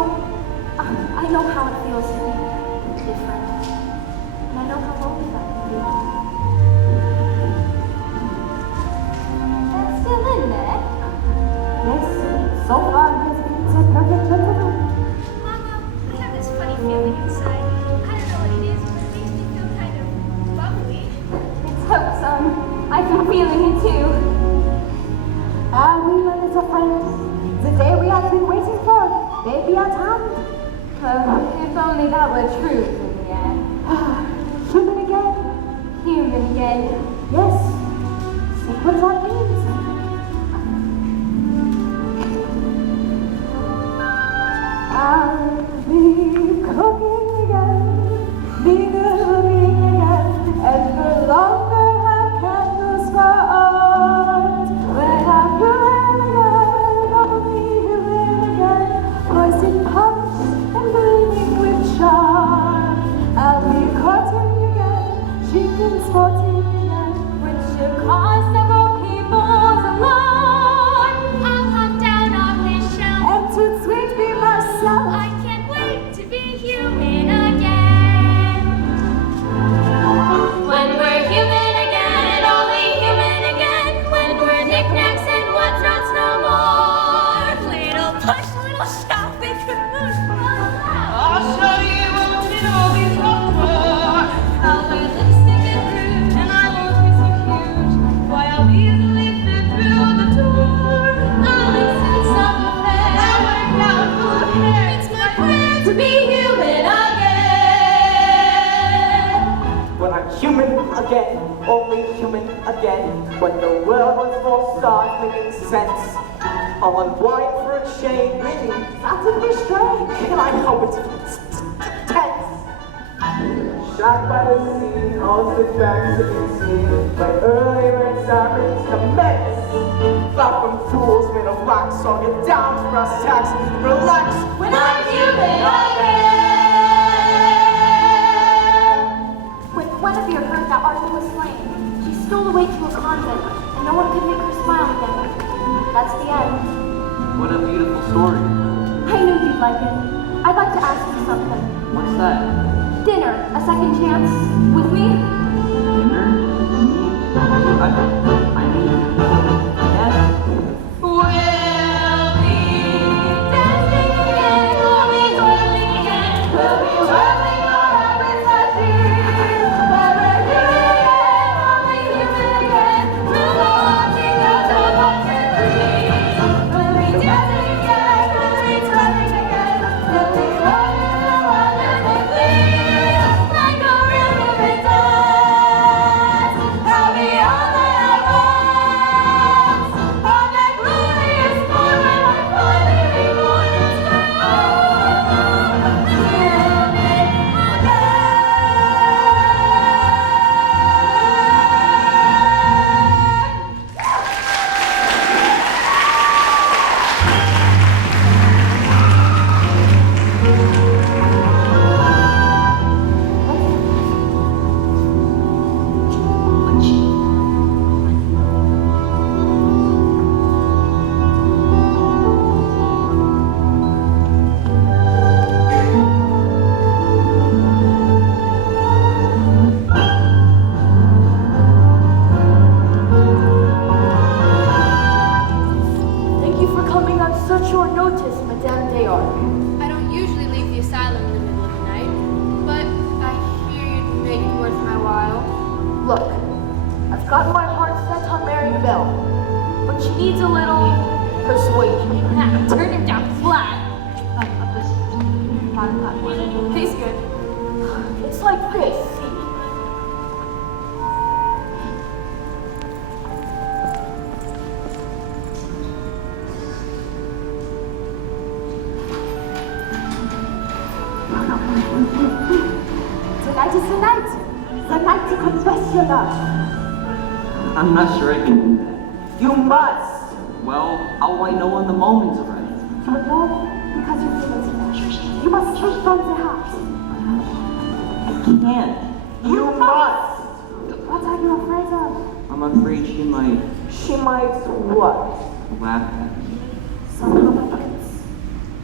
I know how it feels to be different. And I know how lonely that can be. That's still in there? Yes, so far he has been a perfect gentleman. Mama, I have this funny feeling inside. I don't know what it is, but it makes me feel kind of bubbly. It's hope, son. I've been feeling it too. Ah, we my little friends. The day we have been waiting for, may be at hand. If only that were true, Vivian. Human again. Human again. Yes. See what that means. I'll be cooking again, be cooking again, and no longer have candles for art. When I'm human again, only human again, voice in punch and gleaming with charm. I'll be courting again, chic and sporting again, Which should cause several people's alarm. I'll hop down off this shelf. and to sweet be myself. I can't wait to be human again. When we're human again, only human again. When we're knickknacks and what's nots no more. Little push, little shopping. I'll show you what you always hope for. I'll wear lipstick and rouge, and I won't be so huge. Why, I'll easily fit through the door. I'll listen to some affair. I'll wear a gown full of hair. It's my prayer to be human again. When I'm human again, only human again. When the world once more starts making sense, I'll unwind for a change. Maybe that would be strange. Can I help it? Tense. Shot by the sea, I'll sit back sipping tea. My early red sirens commence. Far from fools made of wax, so I'll get down to brass tacks and relax. When I'm human again. When Guinevere heard that Arthur was slain, she stole away to a convent, and no one could make her smile again. That's the end. What a beautiful story. I knew you'd like it. I'd like to ask you something. What's that? Dinner, a second chance, with me? Dinner? Me? I mean, yes. We'll be dancing again, we'll be twirling again, we'll be whirling our rabbits as dreams. When we're human again, we'll go hunting those unwanted dreams. We'll be dancing again, we'll be twirling again, we'll be rolling the wonderful gleams. Like a real human dance, I'll be all that I want. On that glorious morn when we're finally reborn in Thank you for coming on such short notice, Madame Dayard. I don't usually leave the asylum in the middle of the night, but I hear you'd make it worth my while. Look, I've got my heart set on marrying Belle, but she needs a little persuasion. Turn him down flat. Tastes good. It's like this. Tonight is the night. The night to confess your love. I'm not sure I can do that. You must. Well, how will I know when the moment's right? You will know because you feel it. You must take from the heart. I can't. You must! What are you afraid of? I'm afraid she might She might what? laugh at me. Somehow, my prince,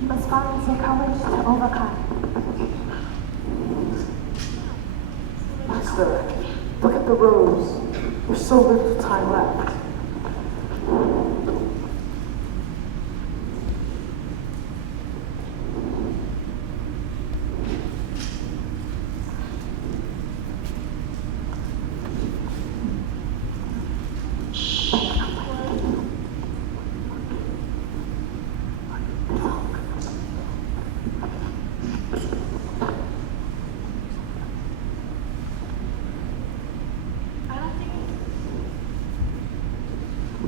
you must find the courage to overcome. Master, look at the rose. There's so little time left.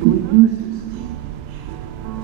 We use this thing.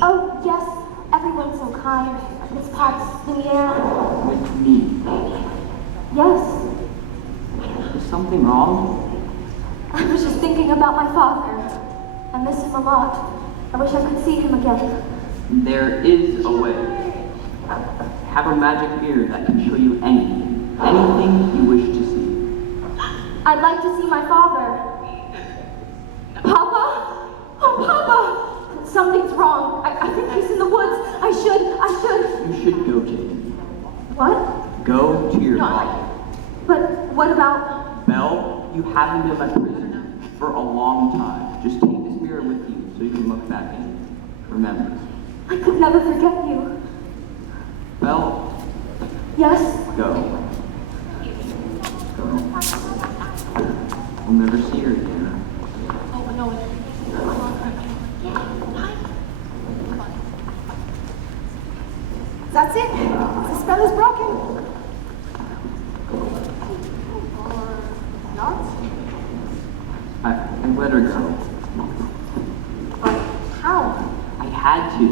Oh, yes, everyone's so kind. Miss Potts, Lumiere. With me. Yes, Is something wrong? I was just thinking about my father. I miss him a lot. I wish I could see him again. There is a way. Have a magic mirror that can show you anything. Anything you wish to see. I'd like to see my father. Papa? Oh, Papa! Something's wrong. I think he's in the woods. I should. You should go to him. What? Go to your father. But what about... Belle, you haven't been my prisoner for a long time. Just take this mirror with you so you can look back in it. Remember. I could never forget you. Belle, Yes? go. Go. We'll never see her again. Oh, no. That's it. The spell is broken. Or not? let her go. But how? I had to.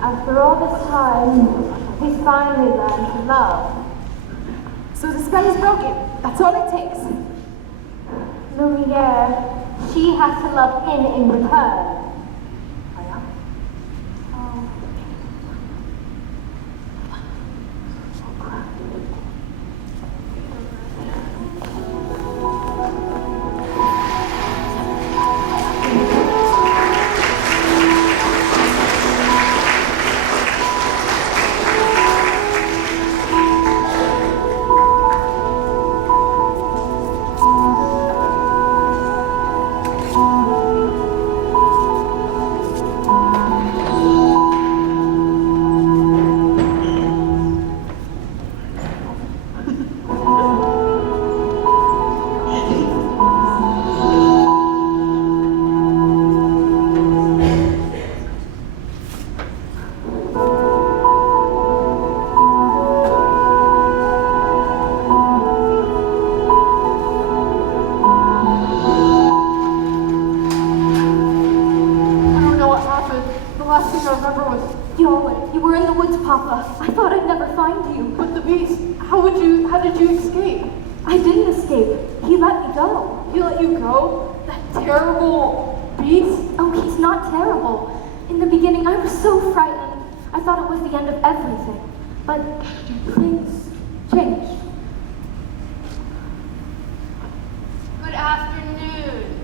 After all this time, he finally learned to love. So the spell is broken. That's all it takes. Lumiere, she has to love him in return. Oh. Papa. I thought I'd never find you. But the beast, how did you escape? I didn't escape. He let me go. He let you go? That terrible beast? Oh, he's not terrible. In the beginning, I was so frightened. I thought it was the end of everything. But things changed. Good afternoon.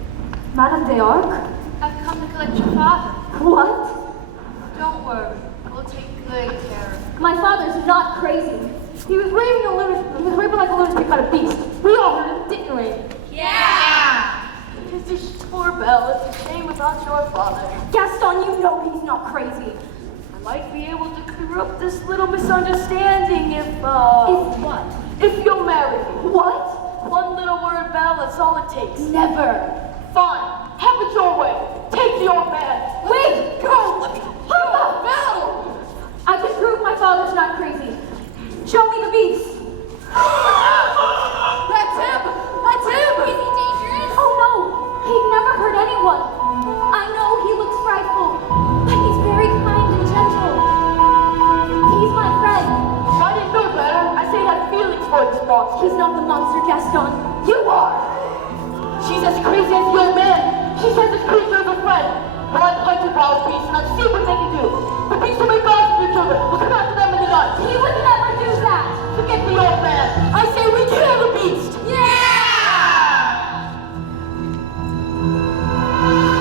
Madame d'Arc? I've come to collect your father. What? Don't worry. We'll take good care of him. My father's not crazy. He was raving like a lunatic about a beast. We all heard it, didn't we? Yeah! It's just poor Belle. It's a shame about your father. Gaston, you know he's not crazy. I might be able to clear up this little misunderstanding if If what? if you'll marry me. What? One little word, Belle, that's all it takes. Never. Fine. Have it your way. Take the old man. Wait! Go! Let me Papa! Belle! I can prove my father's not crazy. Show me the beast. That's him! That's him! Is he dangerous? Oh no! He'd never hurt anyone. I know he looks frightful, but he's very kind and gentle. He's my friend. I didn't know better. I say I had feelings for this monster. He's not the monster, Gaston. You are. She's as crazy as the old man. She says this creature is a friend. But I'm hunted wild beasts and I'll see what they can do. The beasts will make vows with your children. We'll come after them in the night. He would never do that. Forget the old man. I say we kill the beast. Yeah!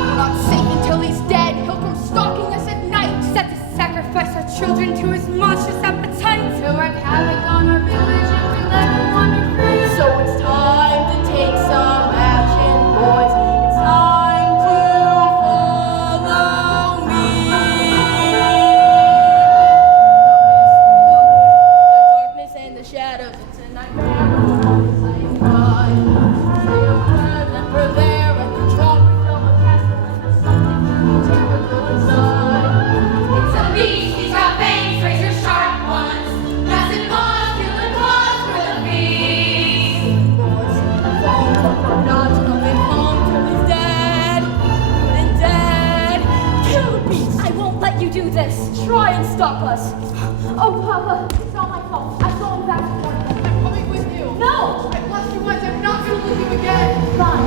We're not safe until he's dead. He'll come stalking us at night. Set to sacrifice our children to his monstrous appetites. He'll wreak havoc on our village if we let him wander free. So it's time to take some action, boys. It's time to follow me. The darkness and the shadows. It's a nightmare. Exciting ride. Say a word and we're there at the drawbridge of a castle and there's something terrible inside. It's a beast. He's got fangs, razor sharp ones. Massive claws, killing claws for the beast. Boys, we're not coming home till he's dead. And dead. Kill the beast. I won't let you do this. Try and stop us. Oh, Papa, it's not my fault. I'm going back to morning. I'm coming with you. No! I blessed you once. I'm not going to lose you again. Fine.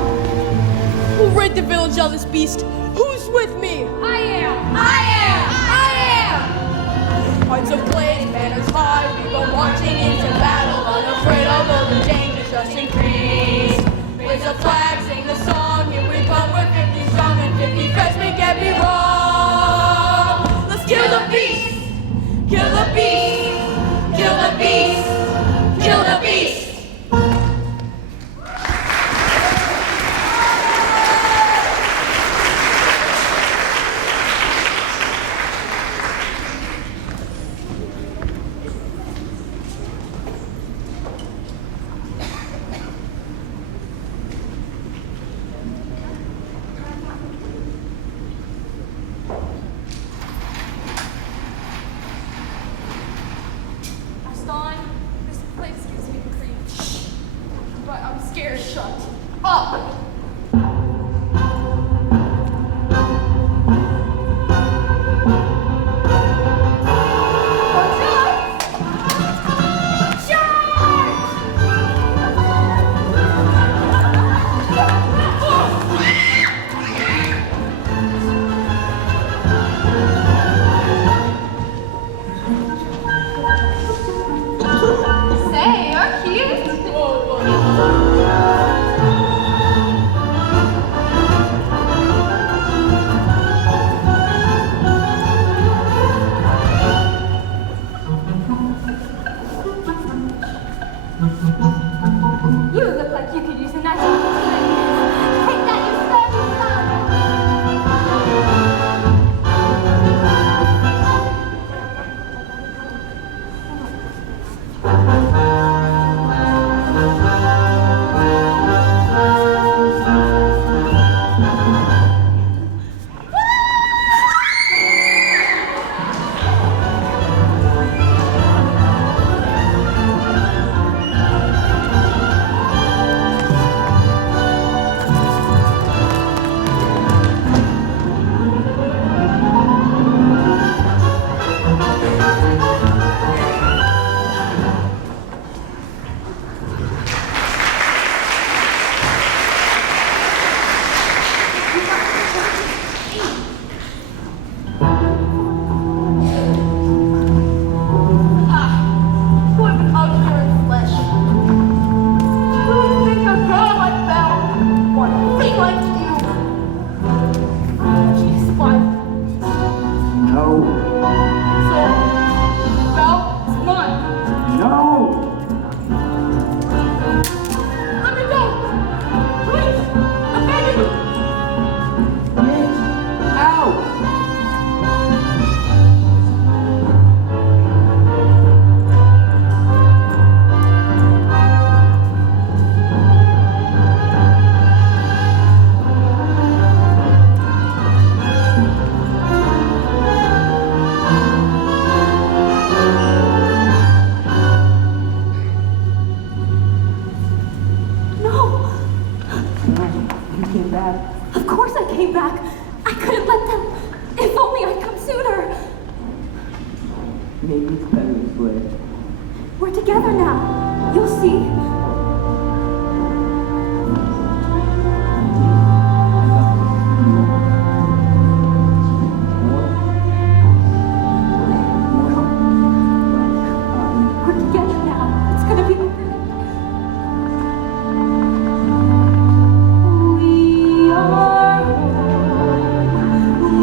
We'll rid the village of this beast. Who's with me? I am! I am! I am! Hearts of blaze, banners high. We go marching into battle, unafraid although the dangers just increase. Raise a flag, sing the song. Here we come, we're 50 strong and 50 fresh. May get me wrong. Let's kill the beast. Kill the beast. Kill the beast. Kill the beast. Gaston, this place gives me the creeps. But I'm scared. Shut up! Maybe it's better this way. We're together now. You'll see. We're together now. It's gonna be over. We are home.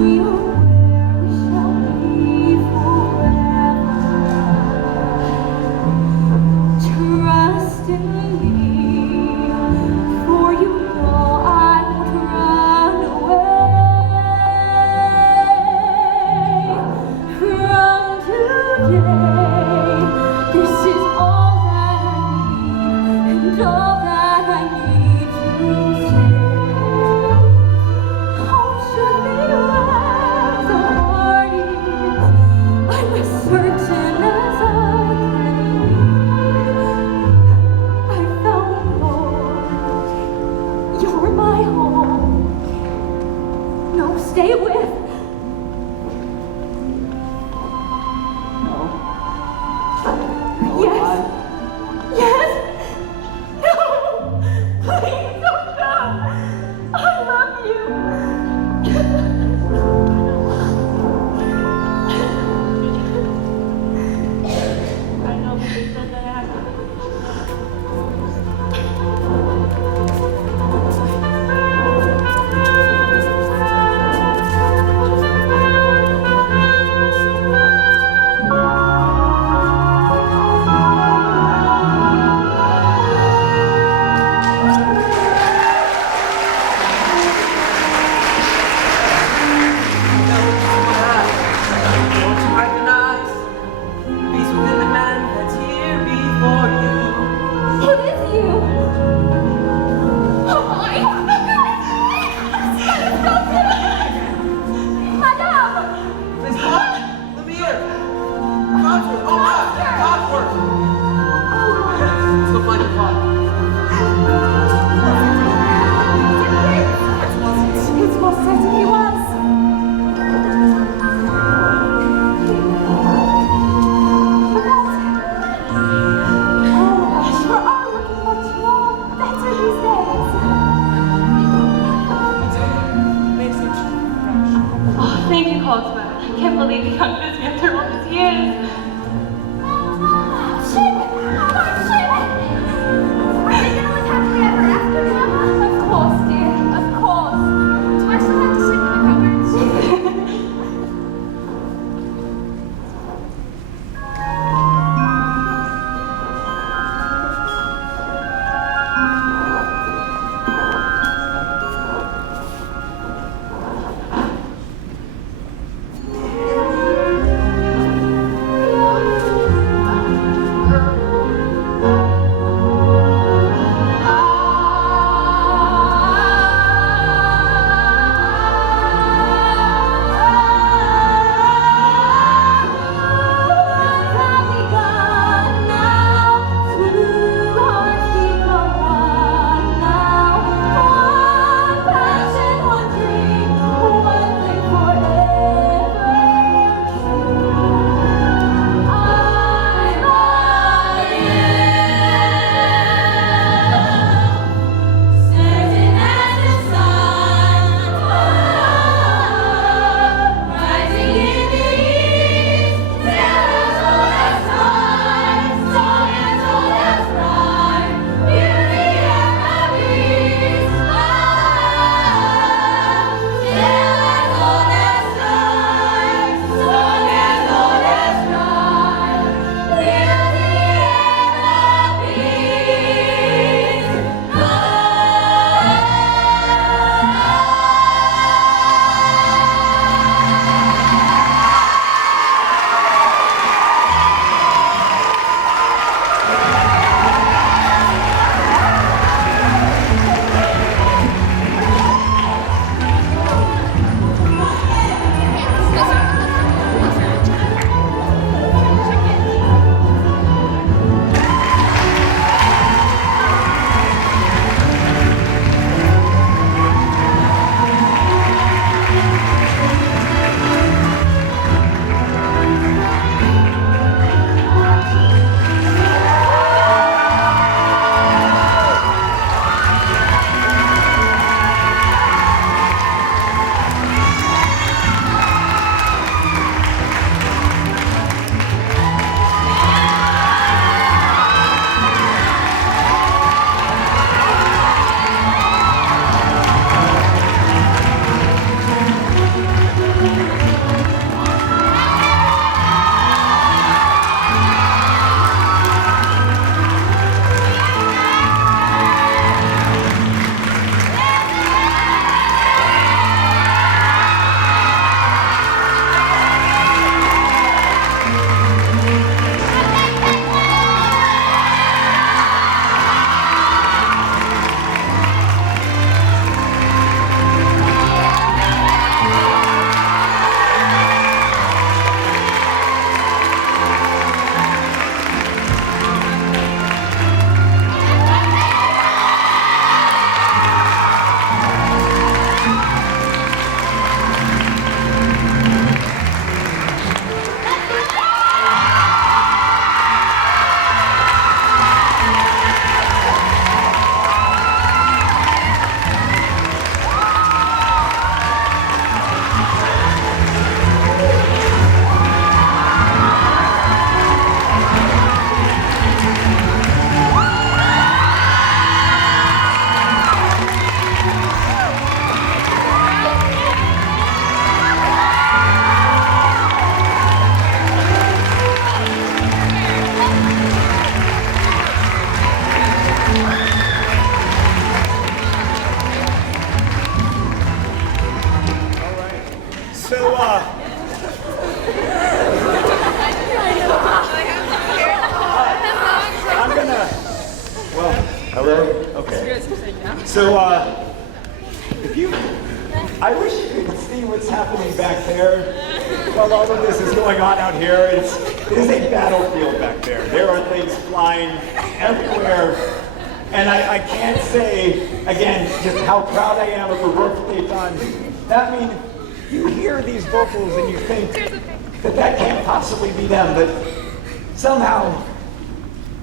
We are where we shall be forever. Trust in me, for you know I won't run away from today. This is all that I need, and all that I need to say. Home should be where the heart is. I'm as certain as I can be. I found home. You're my home. No, stay with. Yes. Yes. No. Please don't go. I love you. I know they said that I had Don't you recognize the beast within the man that's here before you? It is you. Oh my Madame! Miss what? Let me hear. Codsworth. Oh God, Codsworth. Let's go find your father. It most certainly was. We're all looking much more better these days. Oh, thank you, Codsworth. I can't believe you got busy after all these years. what's happening back there? While all of this is going on out here, it is a battlefield back there. There are things flying everywhere. And I can't say, again, just how proud I am of the work that they've done. I mean, you hear these vocals and you think that can't possibly be them, but somehow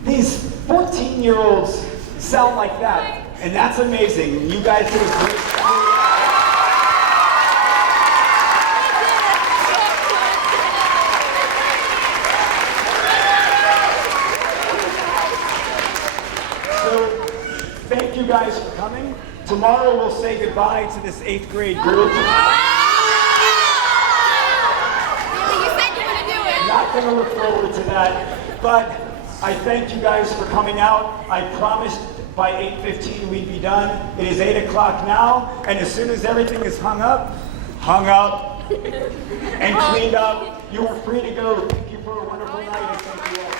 these 14-year-olds sound like that. And that's amazing. You guys did a great job. Thank you guys for coming. Tomorrow we'll say goodbye to this 8th grade group. You said you were going to do it. Not going to look forward to that, but I thank you guys for coming out. I promised by 8:15 we'd be done. It is 8 o'clock now, and as soon as everything is hung up, and cleaned up, you are free to go. Thank you for a wonderful night, and thank you all.